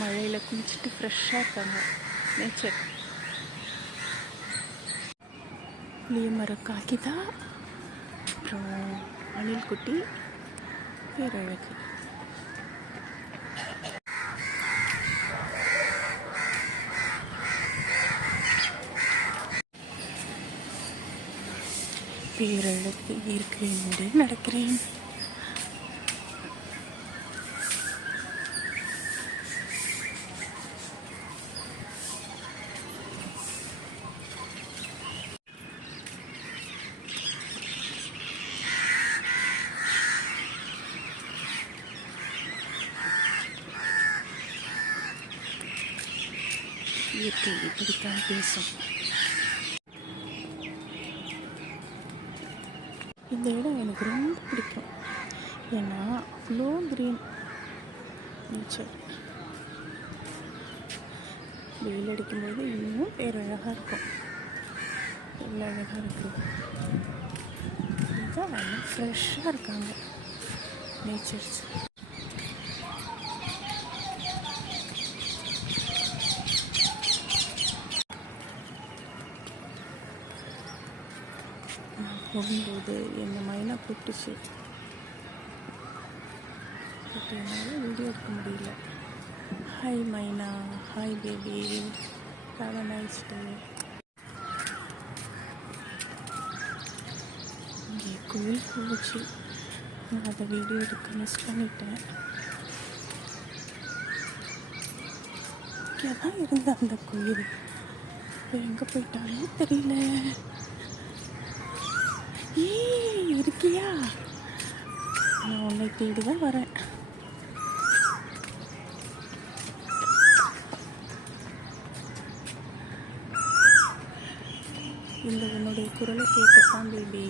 மழையில் குளிச்சுட்டு ஃப்ரெஷ்ஷாக இருக்காங்க. நேச்சர். புளிய மரம் காக்கிதா, அப்புறம் அணில் குட்டி, பேரழகு. பேரழகு இருக்கிறேன் நடக்கிறேன். இயற்கை இப்படித்தான் பேசும். இந்த இடம் எனக்கு ரொம்ப பிடிக்கும். ஏன்னா அவ்வளோ க்ரீன் நேச்சர். வெயில் அடிக்கும்போது இன்னும் பேரழகாக இருக்கும். எவ்வளோ அழகாக இருக்குது. இதுதான் நல்லா ஃப்ரெஷ்ஷாக இருக்காங்க நேச்சர்ஸ். போகும்போது என்னை மைனா கூப்பிட்டுச்சு. என்னால் வீடியோ எடுக்க முடியல. ஹாய் மைனா, hi baby, have a nice day. இங்கே கோயில் போச்சு. நான் அதை வீடியோ எடுக்க மிஸ் பண்ணிட்டேன். இங்கே தான் இருந்த அந்த கோயில் இப்போ எங்கே போயிட்டாலும் தெரியல. இருக்கியா? நான் உன்னை தேடி தான் வரேன். இந்த உன்னுடைய குரலை கேட்கத்தான் பேபி.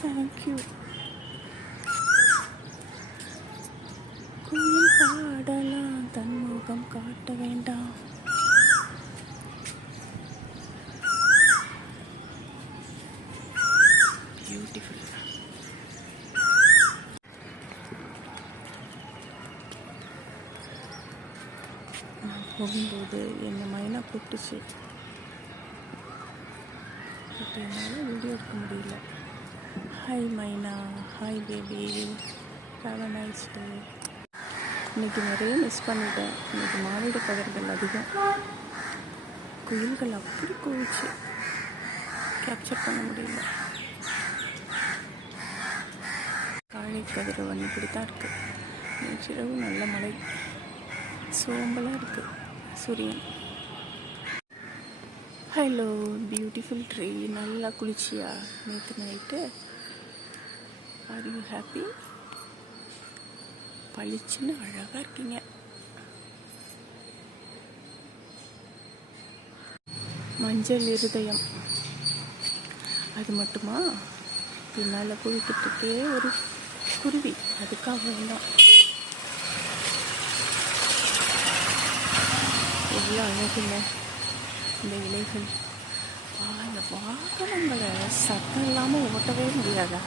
தேங்க்யூ. குயில் பாடலாம், தன்முகம் காட்ட வேண்டாம். பியூட்டிஃபுல். நான் போகும்போது என்னை மைனா கூப்பிட்டுச்சு. இப்போ என்னால் வீடியோ எடுக்க முடியல. ஹாய் மைனா, hi baby, have a nice day. இன்றைக்கி நிறைய மிஸ் பண்ணிட்டேன். இன்றைக்கி மானிட பகர்கள் அதிகம். குயில்கள் அப்படி குளிச்சு கேப்சர் பண்ண முடியல. காலை கதிரவன் இப்படி தான் இருக்குது. நேற்றிரவு நல்ல மழை, சோம்பலாக இருக்குது சூரியன். Hello beautiful tree. நல்லா குளிச்சியா நேற்று நைட்டு? Are you happy? பளிச்சுன்னு அழகாக இருக்கீங்க. மஞ்சள் இருதயம் அது மட்டுமா? பின்னால் குளிக்கிறதுக்கே ஒரு குருவி, அதுக்காக வேண்டாம். எவ்வளோ அழகுங்க இந்த இலைகள். இந்த வாகனங்களை சத்தம் இல்லாமல் ஓட்டவே முடியாதா?